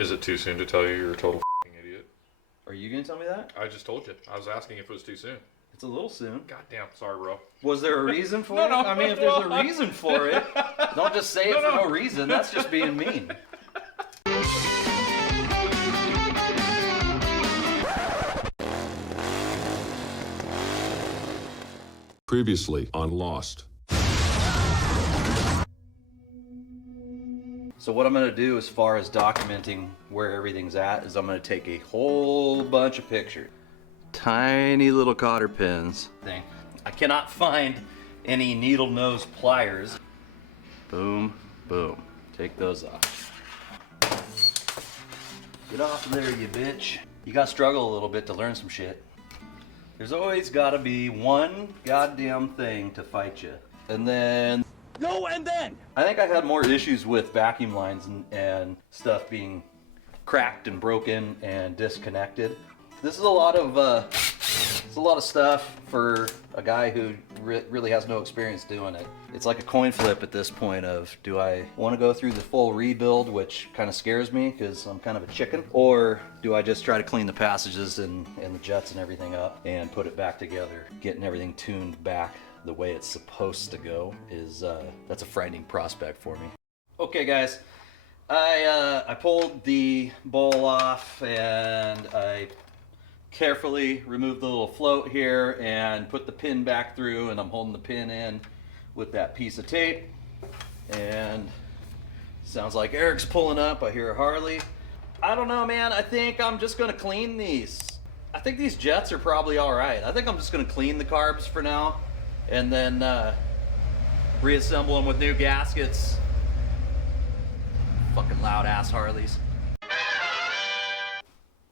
Is it too soon to tell you you're a total f***ing idiot? Are you gonna tell me that? I just told you. I was asking if it was too soon. It's a little soon. Goddamn, sorry, bro. Was there a reason for it? I mean, if there's a reason for it, don't just say it for no reason. That's just being mean. Previously on Lost. So what I'm going to do as far as documenting where everything's at is I'm going to take a whole bunch of pictures. Tiny little cotter pins thing. I cannot find any needle nose pliers. Boom, boom. Take those off. Get off of there, you bitch. You got to struggle a little bit to learn some shit. There's always got to be one goddamn thing to fight you. And then... No, and then! I think I had more issues with vacuum lines and stuff being cracked and broken and disconnected. This is a lot of stuff for a guy who really has no experience doing it. It's like a coin flip at this point of, do I want to go through the full rebuild, which kind of scares me because I'm kind of a chicken, or do I just try to clean the passages and the jets and everything up and put it back together, getting everything tuned back the way it's supposed to go is that's a frightening prospect for me. Okay guys, I pulled the bowl off and I carefully removed the little float here and put the pin back through, and I'm holding the pin in with that piece of tape. And sounds like Eric's pulling up. I hear a Harley. I don't know, man. I think I'm just gonna clean these. I think these jets are probably all right. I think I'm just gonna clean the carbs for now and then reassemble them with new gaskets. Fucking loud ass Harleys.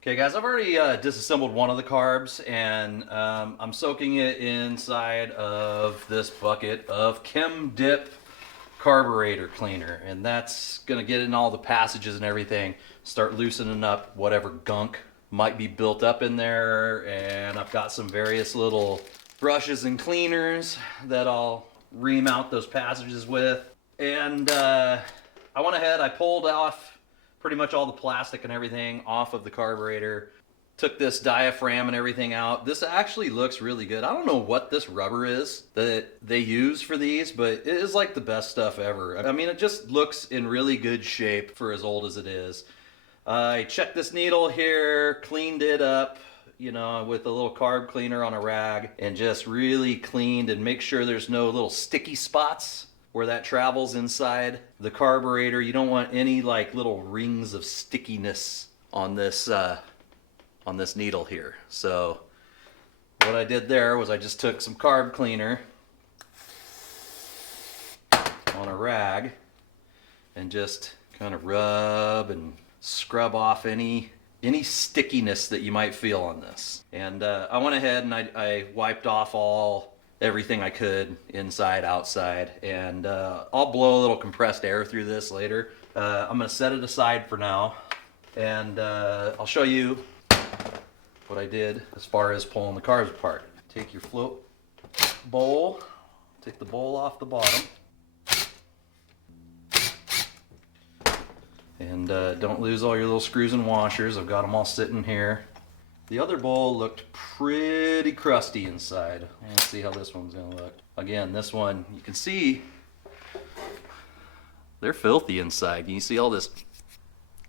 Okay guys, I've already disassembled one of the carbs, and I'm soaking it inside of this bucket of Chem Dip carburetor cleaner, and that's gonna get in all the passages and everything, start loosening up whatever gunk might be built up in there. And I've got some various little brushes and cleaners that I'll ream out those passages with. And I went ahead, I pulled off pretty much all the plastic and everything off of the carburetor, took this diaphragm and everything out. This actually looks really good. I don't know what this rubber is that they use for these, but it is like the best stuff ever. I mean, it just looks in really good shape for as old as it is. I checked this needle here, cleaned it up, you know, with a little carb cleaner on a rag, and just really cleaned and make sure there's no little sticky spots where that travels inside the carburetor. You don't want any like little rings of stickiness on this needle here. So what I did there was I just took some carb cleaner on a rag and just kind of rub and scrub off any stickiness that you might feel on this. And I went ahead and I wiped off everything I could, inside, outside, and I'll blow a little compressed air through this later. I'm gonna set it aside for now, and I'll show you what I did as far as pulling the carbs apart. Take your float bowl, take the bowl off the bottom, and don't lose all your little screws and washers. I've got them all sitting here. The other bowl looked pretty crusty inside. Let's see how this one's gonna look. Again, this one, you can see they're filthy inside. Can you see all this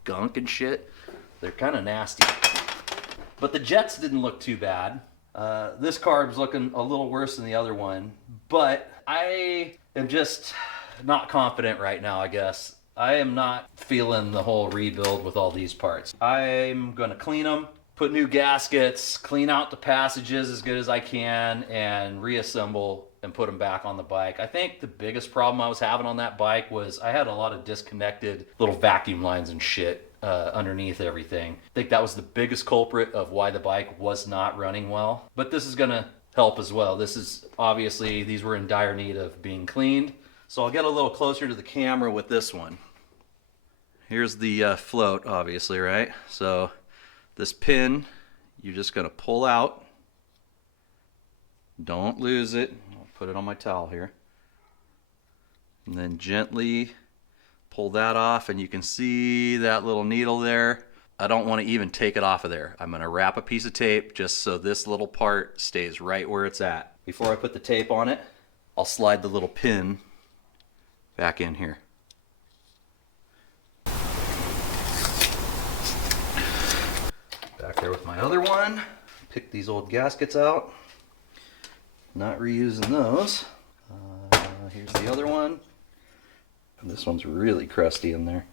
gunk and shit? They're kind of nasty. But the jets didn't look too bad. This carb's looking a little worse than the other one, but I am just not confident right now, I guess. I am not feeling the whole rebuild with all these parts. I'm gonna clean them, put new gaskets, clean out the passages as good as I can, and reassemble and put them back on the bike. I think the biggest problem I was having on that bike was I had a lot of disconnected little vacuum lines and shit underneath everything. I think that was the biggest culprit of why the bike was not running well. But this is gonna help as well. This is obviously, these were in dire need of being cleaned. So I'll get a little closer to the camera with this one. Here's the float, obviously, right? So this pin, you're just gonna pull out. Don't lose it. I'll put it on my towel here. And then gently pull that off, and you can see that little needle there. I don't want to even take it off of there. I'm going to wrap a piece of tape just so this little part stays right where it's at. Before I put the tape on it, I'll slide the little pin back in here. Back there with my other one. Pick these old gaskets out. Not reusing those. Here's the other one. This one's really crusty in there.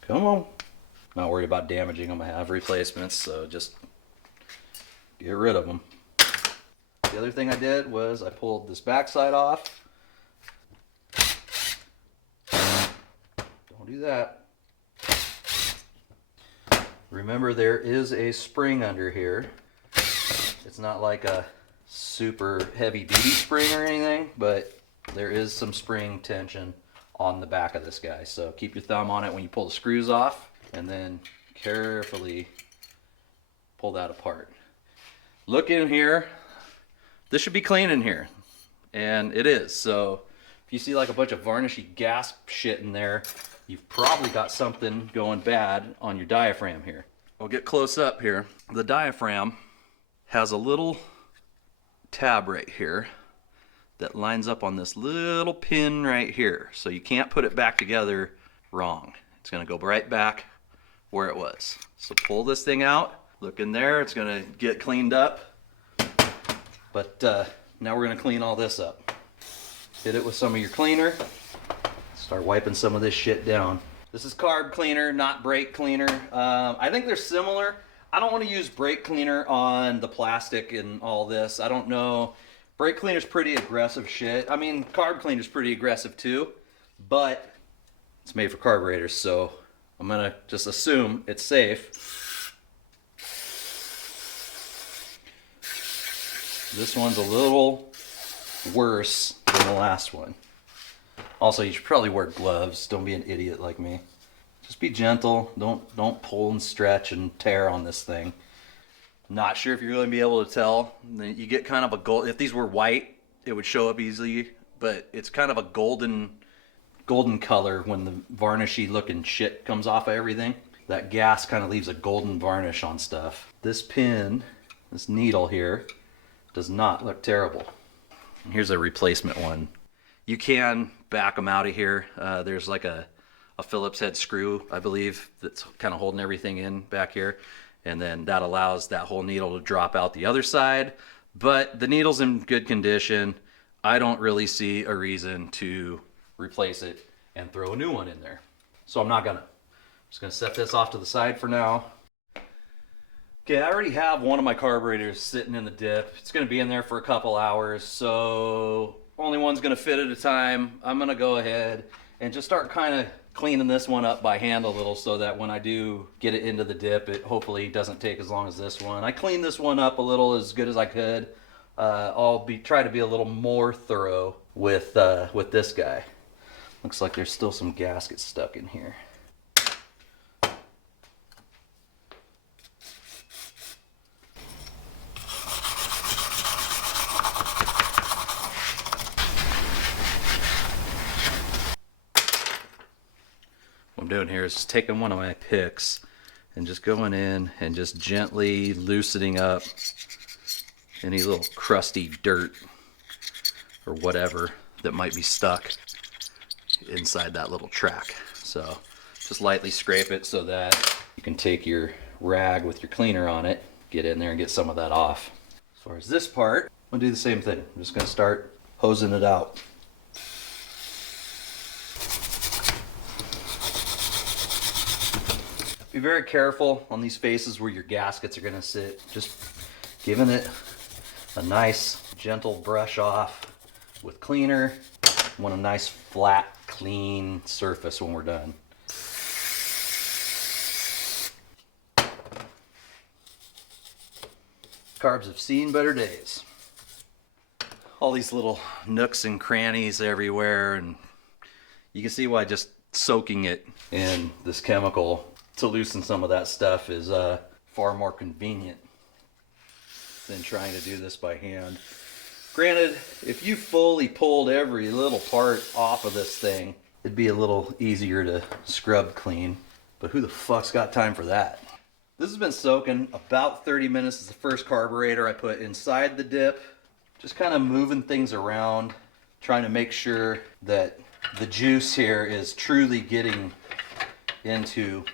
Come on. Not worried about damaging them. I have replacements, so just get rid of them. The other thing I did was I pulled this backside off. Don't do that. Remember, there is a spring under here. It's not like a super heavy duty spring or anything, but there is some spring tension on the back of this guy. So keep your thumb on it when you pull the screws off, and then carefully pull that apart. Look in here. This should be clean in here, and it is. So if you see like a bunch of varnishy gas shit in there, you've probably got something going bad on your diaphragm here. We'll get close up here. The diaphragm has a little tab right here that lines up on this little pin right here. So you can't put it back together wrong. It's gonna go right back where it was. So pull this thing out, look in there, it's gonna get cleaned up. But now we're gonna clean all this up. Hit it with some of your cleaner. Start wiping some of this shit down. This is carb cleaner, not brake cleaner. I think they're similar. I don't want to use brake cleaner on the plastic and all this. I don't know. Brake cleaner's pretty aggressive shit. I mean, carb cleaner's pretty aggressive too, but it's made for carburetors, so I'm gonna just assume it's safe. This one's a little worse than the last one. Also, you should probably wear gloves. Don't be an idiot like me. Just be gentle. Don't pull and stretch and tear on this thing. Not sure if you're going to be able to tell. You get kind of a gold. If these were white, it would show up easily, but it's kind of a golden color when the varnishy looking shit comes off of everything. That gas kind of leaves a golden varnish on stuff. This pin, this needle here, does not look terrible. Here's a replacement one. You can back them out of here. There's like a Phillips head screw, I believe, that's kind of holding everything in back here. And then that allows that whole needle to drop out the other side. But the needle's in good condition. I don't really see a reason to replace it and throw a new one in there. So I'm not gonna. I'm just gonna set this off to the side for now. Okay, I already have one of my carburetors sitting in the dip. It's gonna be in there for a couple hours, so only one's gonna fit at a time. I'm gonna go ahead and just start kind of cleaning this one up by hand a little so that when I do get it into the dip, it hopefully doesn't take as long as this one. I cleaned this one up a little as good as I could. I'll try to be a little more thorough with this guy. Looks like there's still some gaskets stuck in here. What I'm doing here is just taking one of my picks and just going in and just gently loosening up any little crusty dirt or whatever that might be stuck inside that little track. So just lightly scrape it so that you can take your rag with your cleaner on it, get in there and get some of that off. As far as this part, I'm gonna do the same thing. I'm just gonna start hosing it out. Be very careful on these faces where your gaskets are going to sit. Just giving it a nice gentle brush off with cleaner. You want a nice flat clean surface when we're done. Carbs have seen better days. All these little nooks and crannies everywhere, and you can see why just soaking it in this chemical to loosen some of that stuff is far more convenient than trying to do this by hand. Granted, if you fully pulled every little part off of this thing, it'd be a little easier to scrub clean. But who the fuck's got time for that? This has been soaking about 30 minutes. It's the first carburetor I put inside the dip. Just kind of moving things around, trying to make sure that the juice here is truly getting into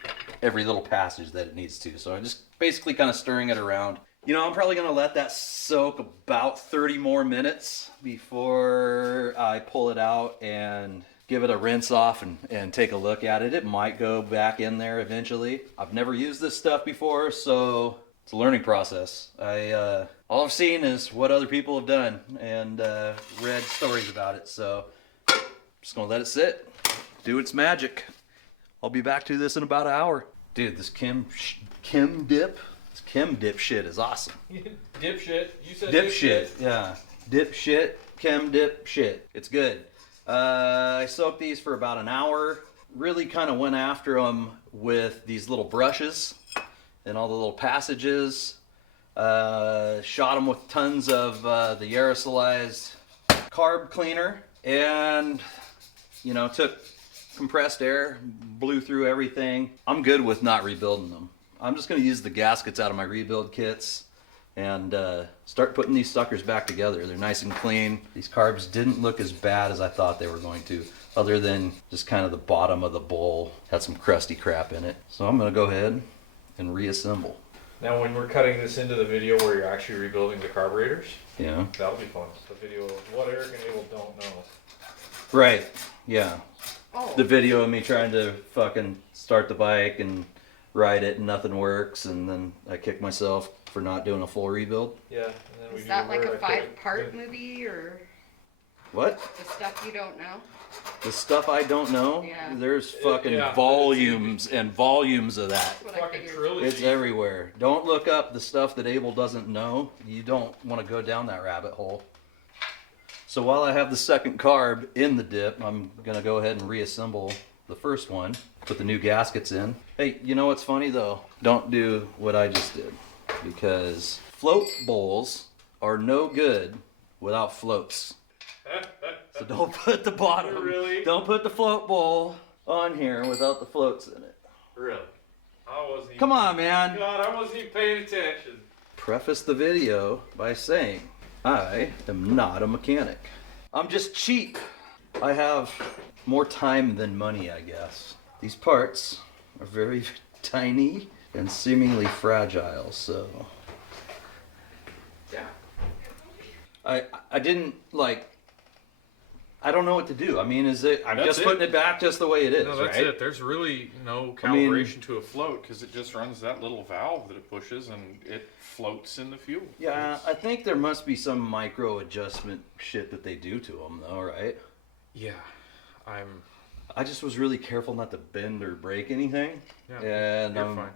every little passage that it needs to. So I'm just basically kind of stirring it around. You know, I'm probably gonna let that soak about 30 more minutes before I pull it out and give it a rinse off and take a look at it. It might go back in there eventually. I've never used this stuff before, so it's a learning process. All I've seen is what other people have done and read stories about it. So I'm just gonna let it sit, do its magic. I'll be back to this in about an hour. Dude, this Kim dip shit is awesome. Dipshit. You said Dipshit, yeah. Dipshit, Kim dip shit. It's good. I soaked these for about an hour. Really kind of went after them with these little brushes and all the little passages. Shot them with tons of the aerosolized carb cleaner, and you know, took compressed air, blew through everything. I'm good with not rebuilding them. I'm just going to use the gaskets out of my rebuild kits and start putting these suckers back together. They're nice and clean. These carbs didn't look as bad as I thought they were going to, other than just kind of the bottom of the bowl had some crusty crap in it. So I'm going to go ahead and reassemble. Now, when we're cutting this into the video where you're actually rebuilding the carburetors, Yeah. that'll be fun. The video of what Eric and Abel don't know. Right. Yeah. Oh. The video of me trying to fucking start the bike and ride it and nothing works, and then I kick myself for not doing a full rebuild. Yeah. And then we Is do that like where a I put- 5-part movie or What? the stuff you don't know? The stuff I don't know? Yeah. There's fucking yeah. volumes and volumes of that. That's what I Fucking figured. trilogy. It's everywhere. Don't look up the stuff that Abel doesn't know. You don't want to go down that rabbit hole. So while I have the second carb in the dip, I'm going to go ahead and reassemble the first one. Put the new gaskets in. Hey, you know what's funny though? Don't do what I just did. Because float bowls are no good without floats. So don't put the bottom. Really? Don't put the float bowl on here without the floats in it. Really? I wasn't even, Come on, man. God, I wasn't even paying attention. Preface the video by saying, I am not a mechanic. I'm just cheap. I have more time than money, I guess. These parts are very tiny and seemingly fragile, so... Yeah. I didn't, like... I don't know what to do. I mean, is it... I'm That's just putting it back just the way it is, No, that's right? it. There's really no I mean- calibration to a float because it just runs that little valve that it pushes and it floats in the fuel. Yeah, It's- I think there must be some micro adjustment shit that they do to them, though, right? Yeah. I just was really careful not to bend or break anything. Yeah, And you're fine.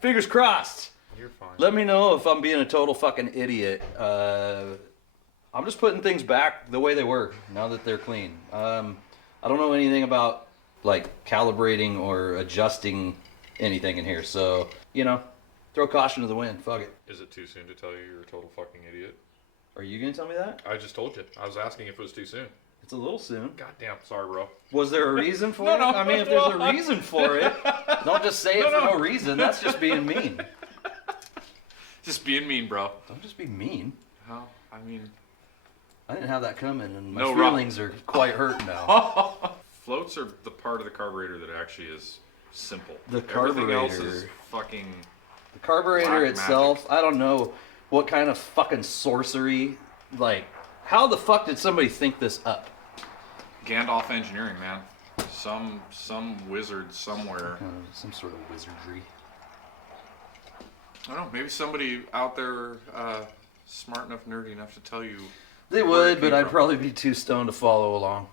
fingers crossed. You're fine. Let me know if I'm being a total fucking idiot. I'm just putting things back the way they were now that they're clean. I don't know anything about like calibrating or adjusting anything in here, so you know, throw caution to the wind. Fuck it. Is it too soon to tell you you're a total fucking idiot? Are you gonna tell me that? I just told you. I was asking if it was too soon. It's a little soon. Goddamn, sorry, bro. Was there a reason for No, it? no, I mean, if there's a reason for it, don't just say it for no reason. That's just being mean. Just being mean, bro. Don't just be mean. How? I mean, I didn't have that coming, and my No, Rob. feelings are quite hurt now. floats are the part of the carburetor that actually is simple. The Everything else is carburetor. fucking. The carburetor Black itself, I don't know what kind of fucking sorcery. Like, how the fuck did somebody think this up? Gandalf engineering, man. Some wizard somewhere. Some sort of wizardry. I don't know. Maybe somebody out there smart enough, nerdy enough to tell you. They where would, it but came I'd from. probably be too stoned to follow along.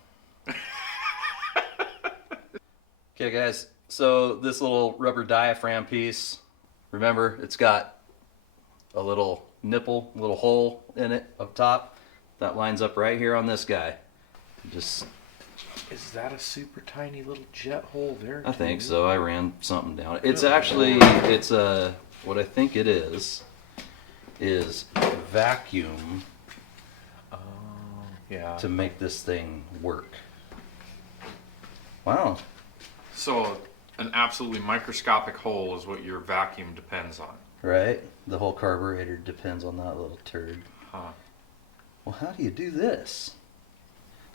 Okay, guys. So this little rubber diaphragm piece, remember, it's got a little nipple, a little hole in it up top. That lines up right here on this guy. Just, Is that a super tiny little jet hole there? I think so. I ran something down. It's actually, it's a, what I think it is vacuum Yeah. to make this thing work. Wow. So an absolutely microscopic hole is what your vacuum depends on. Right? The whole carburetor depends on that little turd. Huh. Well, how do you do this?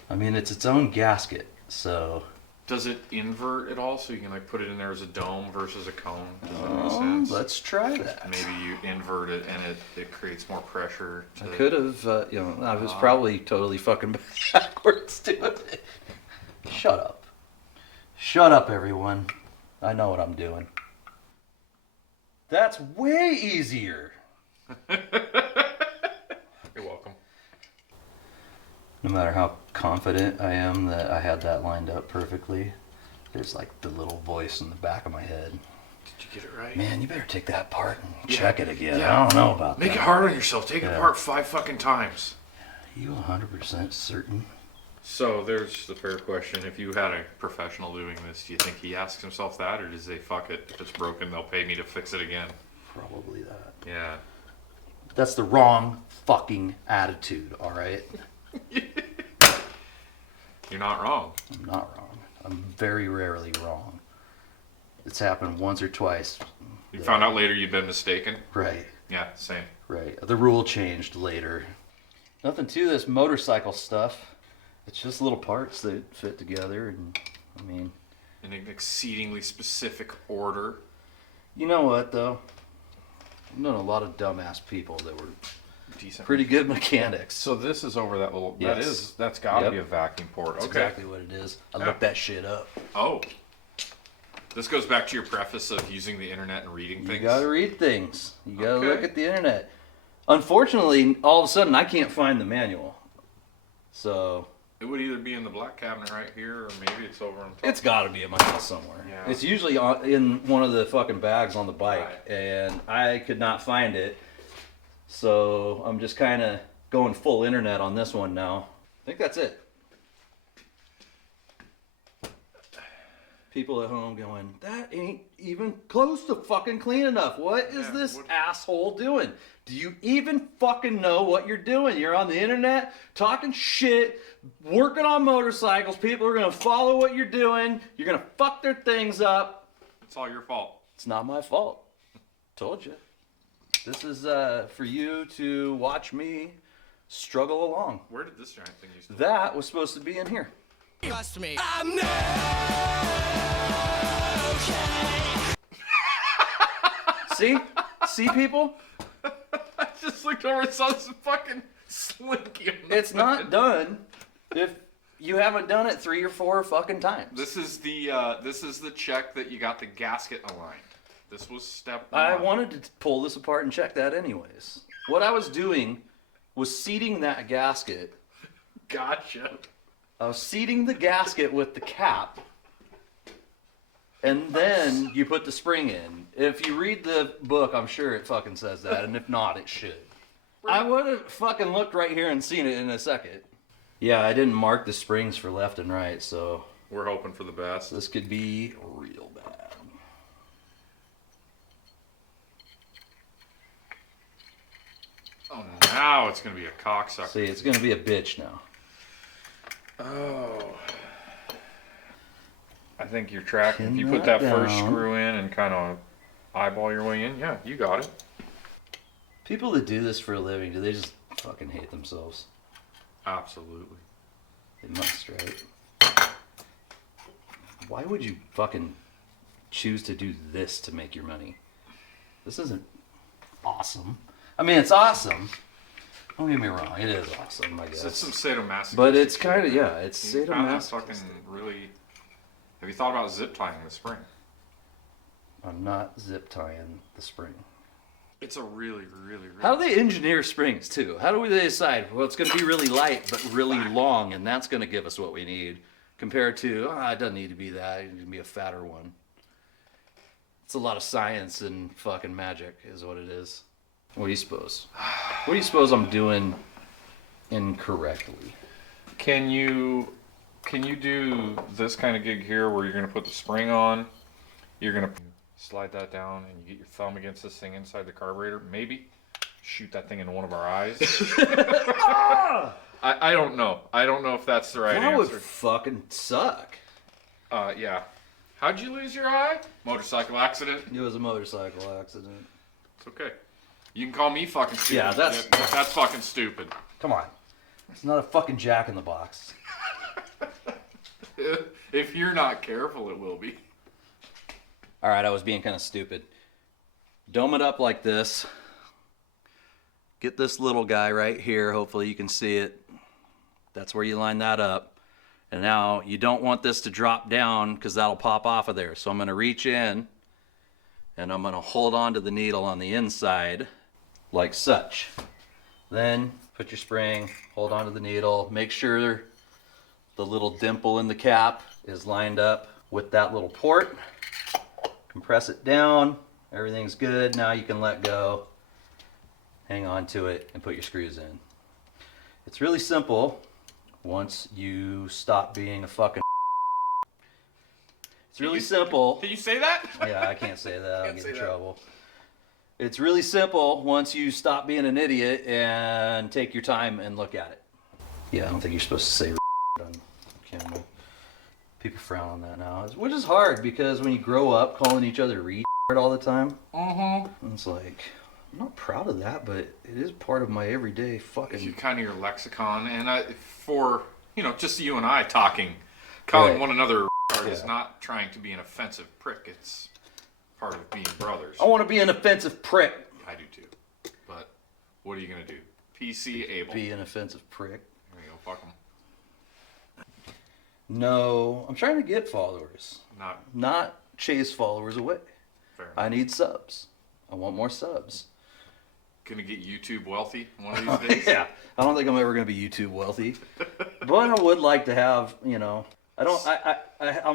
I mean, it's its own gasket, so... Does it invert at all so you can like put it in there as a dome versus a cone? Does that make sense? Let's try that. Maybe you invert it and it creates more pressure. I could have, I was probably totally fucking backwards doing it. Shut up. Shut up, everyone. I know what I'm doing. That's way easier. You're welcome. No matter how confident I am that I had that lined up perfectly, there's like the little voice in the back of my head. Did you get it right? Man, you better take that apart and check it again. I don't know about that. Make it hard on yourself. Take it apart 5 fucking times. You 100% certain? So there's the fair question. If you had a professional doing this, do you think he asks himself that, or does he say, fuck it, if it's broken, they'll pay me to fix it again? Probably that. Yeah. That's the wrong fucking attitude, alright? You're not wrong. I'm not wrong. I'm very rarely wrong. It's happened once or twice. You found out later you've been mistaken? Right, Yeah, same. right. The rule changed later. Nothing to this motorcycle stuff. It's just little parts that fit together, and I mean... In an exceedingly specific order. You know what, though? I've known a lot of dumbass people that were Decent. pretty good mechanics. So this is over that little... Yes. That's got to Yep. be a vacuum port. That's Okay. exactly what it is. I looked that shit up. Oh. This goes back to your preface of using the internet and reading things. You gotta read things. You gotta Okay. look at the internet. Unfortunately, all of a sudden, I can't find the manual. So... It would either be in the black cabinet right here, or maybe it's over on top. It's got to be in my house somewhere. Yeah. It's usually in one of the fucking bags on the bike, Right. and I could not find it. So I'm just kind of going full internet on this one now. I think that's it. People at home going, that ain't even close to fucking clean enough. What is Yeah, this what- asshole doing? Do you even fucking know what you're doing? You're on the internet talking shit, working on motorcycles. People are going to follow what you're doing. You're going to fuck their things up. It's all your fault. It's not my fault. Told you. This is for you to watch me struggle along. Where did this giant thing used to be? That was supposed to be in here. Trust me. See? See, people? I just looked over and saw this fucking slinky. on the It's not bed. done if you haven't done it 3 or 4 fucking times. This is the check that you got the gasket aligned. This was step one. I wanted to pull this apart and check that anyways. What I was doing was seating that gasket. Gotcha. I was seating the gasket with the cap. And then you put the spring in. If you read the book, I'm sure it fucking says that. And if not, it should. I would have fucking looked right here and seen it in a second. Yeah, I didn't mark the springs for left and right, so We're hoping for the best. this could be real bad. Oh, now it's gonna be a cocksucker. See, it's gonna be a bitch now. Oh. I think you're tracking. If you Pin put that that first down. screw in and kind of eyeball your way in, yeah, you got it. People that do this for a living, do they just fucking hate themselves? Absolutely. They must, right? Why would you fucking choose to do this to make your money? This isn't awesome. I mean, it's awesome. Don't get me wrong, it is awesome, I It's guess. some sadomasochistic. But it's shit, kind of, man. yeah, it's You found that sadomasochistic. fucking really. Have you thought about zip tying the spring? I'm not zip tying the spring. It's a really. How do they engineer springs too? How do they decide, well, it's going to be really light but really long, and that's going to give us what we need, compared to, it doesn't need to be that, it can be a fatter one. It's a lot of science and fucking magic is what it is. What do you suppose? What do you suppose I'm doing incorrectly? Can you do this kind of gig here where you're gonna put the spring on, you're gonna slide that down, and you get your thumb against this thing inside the carburetor? Maybe shoot that thing into one of our eyes. I don't know. I don't know if that's the right That would answer. fucking suck. Yeah. How'd you lose your eye? Motorcycle accident. It was a motorcycle accident. It's okay. You can call me fucking stupid. Yeah, that's fucking stupid. Come on. It's not a fucking Jack in the Box. If you're not careful, it will be. All right, I was being kind of stupid. Dome it up like this. Get this little guy right here. Hopefully you can see it. That's where you line that up. And now you don't want this to drop down because that'll pop off of there. So I'm going to reach in and I'm going to hold on to the needle on the inside like such. Then put your spring, hold on to the needle. Make sure the little dimple in the cap is lined up with that little port. Compress it down. Everything's good. Now you can let go. Hang on to it and put your screws in. It's really simple once you stop being a fucking. It's really simple. Can you say that? Yeah, I can't say that. I'll get in trouble. It's really simple once you stop being an idiot and take your time and look at it. Yeah, I don't think you're supposed to say on camera. People frown on that now, which is hard because when you grow up calling each other all the time, it's like, I'm not proud of that, but it is part of my everyday fucking. It's kind of your lexicon, and for just you and I talking, calling one another is not trying to be an offensive prick. It's part of being brothers. I want to be an offensive prick. I do too, but what are you gonna do? PC able. Be an offensive prick. There you go. Fuck them. No, I'm trying to get followers. Not chase followers away. fair enough. I need subs. I want more subs. Gonna get YouTube wealthy one of these days. Yeah, I don't think I'm ever gonna be YouTube wealthy, but I would like to have. I'm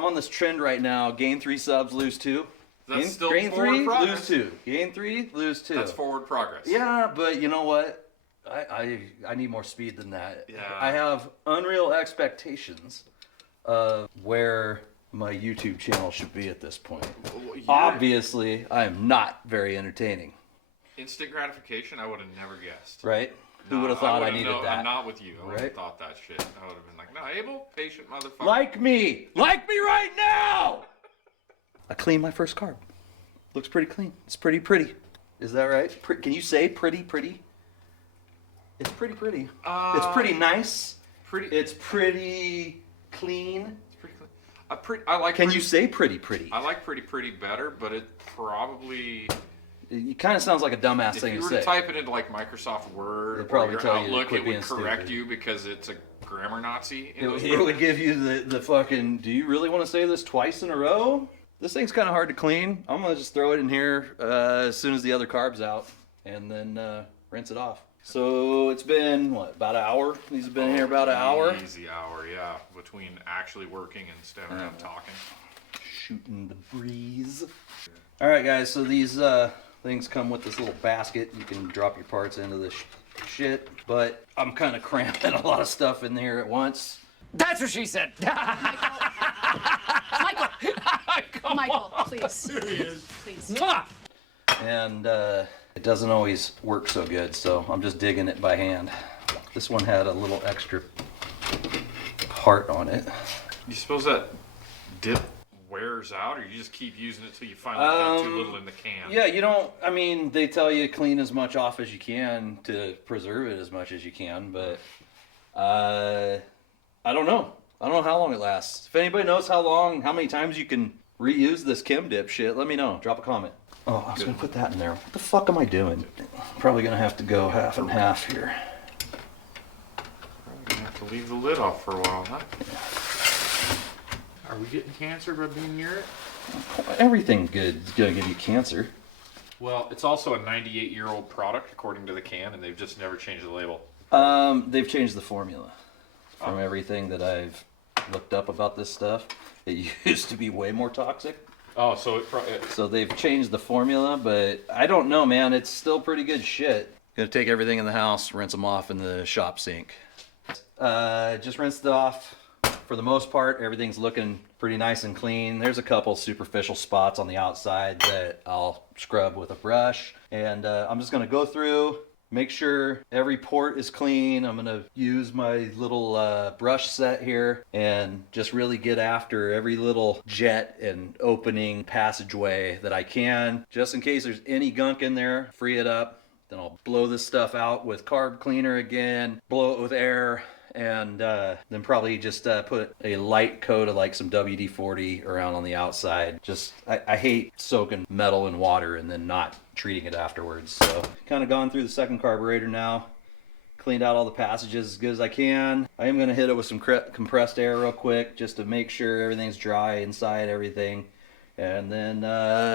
on this trend right now. Gain 3 subs, lose 2. That's still gain forward 3, progress. lose 2. Gain 3, lose 2. That's forward progress. Yeah, but you know what? I need more speed than that. Yeah. I have unreal expectations of where my YouTube channel should be at this point. Obviously, I am not very entertaining. Instant gratification, I would have never guessed. Right? Who would have thought I needed that? I'm not with you. I would have Right? thought that shit. I would have been like, no, Abel, patient motherfucker. Like me right now. I cleaned my first carb. Looks pretty clean. It's pretty. Is that right? Can you say pretty? It's pretty. It's pretty nice. It's pretty clean. It's pretty clean. I like. Can you say pretty? I like pretty better, but it probably. It kind of sounds like a dumbass If thing you to were say. to type it into like Microsoft Word It'd or probably your tell you to Outlook, quit it would being correct stupid. you because it's a grammar Nazi. It would give you the fucking, do you really want to say this twice in a row? This thing's kind of hard to clean. I'm going to just throw it in here as soon as the other carb's out and then rinse it off. So it's been, what, about an hour? These have been in here about an hour? Easy hour, yeah. Between actually working and instead of talking. Shooting the breeze. All right, guys, so these things come with this little basket. You can drop your parts into this shit, but I'm kind of cramping a lot of stuff in here at once. That's what she said. Michael, please. Please. Mwah! And it doesn't always work so good, so I'm just digging it by hand. This one had a little extra part on it. You suppose that dip wears out, or you just keep using it till you finally got too little in the can? Yeah, you don't, I mean, they tell you clean as much off as you can to preserve it as much as you can, but I don't know. I don't know how long it lasts. If anybody knows how many times you can reuse this Chem Dip shit, let me know. Drop a comment. Oh, I was going to put that in there. What the fuck am I doing? Probably going to have to go half and half here. Probably gonna have to leave the lid off for a while, huh? Are we getting cancer by being near it? Everything good is going to give you cancer. Well, it's also a 98-year-old product, according to the can, and they've just never changed the label. They've changed the formula. From everything that I've looked up about this stuff, it used to be way more toxic. Oh, so So they've changed the formula, but I don't know, man. It's still pretty good shit. Gonna take everything in the house, rinse them off in the shop sink. Just rinsed it off. For the most part, everything's looking pretty nice and clean. There's a couple superficial spots on the outside that I'll scrub with a brush. And I'm just gonna go through, Make sure every port is clean. I'm gonna use my little brush set here and just really get after every little jet and opening passageway that I can, just in case there's any gunk in there. Free it up. Then I'll blow this stuff out with carb cleaner again, blow it with air, and then probably just put a light coat of like some WD-40 around on the outside. Just, I hate soaking metal in water and then not treating it afterwards. So kind of gone through the second carburetor now, cleaned out all the passages as good as I can. I am going to hit it with some compressed air real quick just to make sure everything's dry inside everything. And then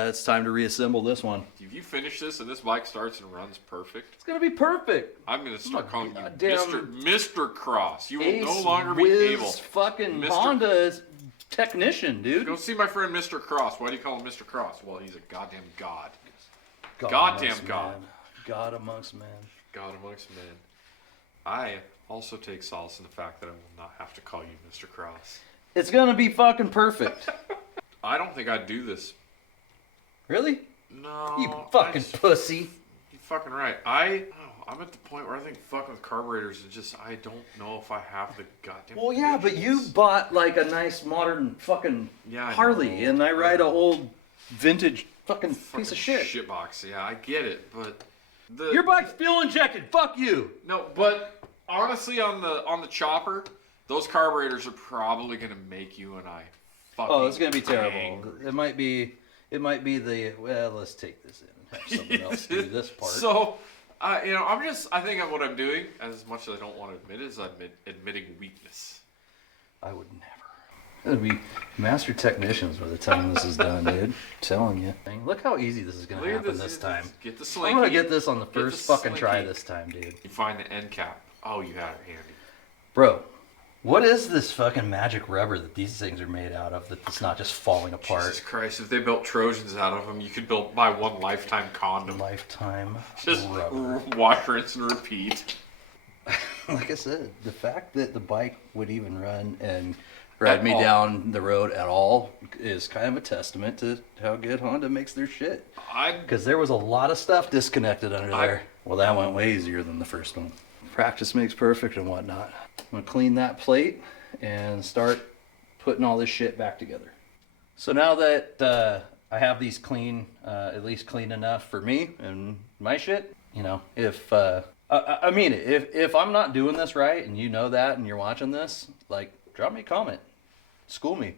it's time to reassemble this one. If you finish this and this bike starts and runs perfect, It's going to be perfect. I'm going to start calling you Goddamn Mr. Cross. You will Ace no longer be Whiz able. fucking Mr. Honda technician, dude. Go see my friend Mr. Cross. Why do you call him Mr. Cross? Well, he's a goddamn god. God Goddamn amongst God. man. God amongst men. God amongst men. I also take solace in the fact that I will not have to call you Mr. Cross. It's going to be fucking perfect. I don't think I'd do this. Really? No. You fucking pussy. You're fucking right. I'm at the point where I think fucking with carburetors is just, I don't know if I have the goddamn Well, yeah, but you bought like a nice modern fucking I Harley, know. and I ride a old vintage fucking piece of shit. Shitbox. Yeah, I get it, but Your bike's fuel injected. Fuck you. No, but honestly, on the chopper, those carburetors are probably gonna make you and I fucking. Oh, it's gonna be terrible. angry. It might be the. Well, let's take this in and have someone else do this part. So, I think what I'm doing, as much as I don't want to admit, is admitting weakness. I would never. It'll be master technicians by the time this is done, dude. I'm telling you. Look how easy this is gonna Look at happen this time. Get the slinky. I'm gonna get this on the Get first the fucking try slinky. this time, dude. You find the end cap. Oh, you had it handy. Bro, what is this fucking magic rubber that these things are made out of that's not just falling apart? Jesus Christ, if they built Trojans out of them, you could buy one lifetime condom. Lifetime Just rubber. wash, rinse, and repeat. Like I said, the fact that the bike would even run and ride me down the road at all is kind of a testament to how good Honda makes their shit. Because there was a lot of stuff disconnected under there. Well, that went way easier than the first one. Practice makes perfect and whatnot. I'm gonna clean that plate and start putting all this shit back together. So now that I have these clean, at least clean enough for me and my shit, if I mean it, if I'm not doing this right and you know that and you're watching this, like, drop me a comment, school me.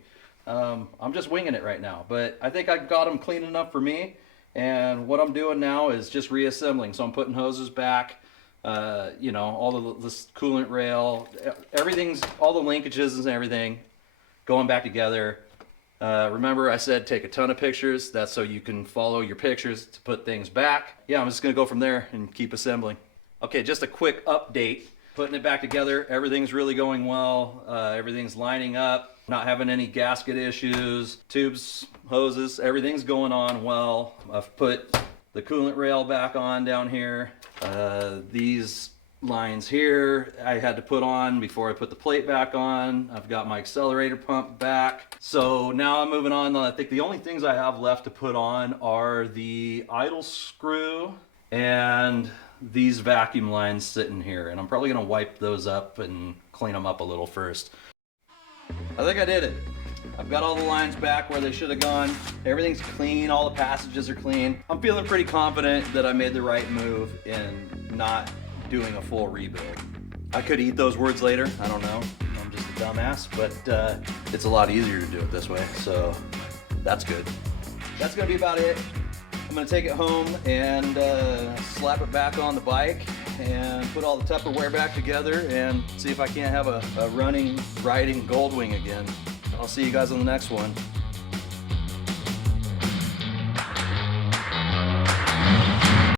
I'm just winging it right now, but I think I got them clean enough for me. And what I'm doing now is just reassembling. So I'm putting hoses back. All this coolant rail, all the linkages and everything going back together. Remember I said take a ton of pictures. That's so you can follow your pictures to put things back. Yeah, I'm just gonna go from there and keep assembling. Okay, just a quick update. Putting it back together, everything's really going well. Everything's lining up, not having any gasket issues, tubes, hoses, everything's going on well. I've put the coolant rail back on down here. These lines here I had to put on before I put the plate back on. I've got my accelerator pump back. So now I'm moving on. I think the only things I have left to put on are the idle screw and these vacuum lines sitting here. And I'm probably gonna wipe those up and clean them up a little first. I think I did it. I've got all the lines back where they should have gone. Everything's clean, all the passages are clean. I'm feeling pretty confident that I made the right move in not doing a full rebuild. I could eat those words later, I don't know. I'm just a dumbass, but it's a lot easier to do it this way, so that's good. That's gonna be about it. I'm gonna take it home and slap it back on the bike and put all the Tupperware back together and see if I can't have a running, riding Goldwing again. I'll see you guys on the next one.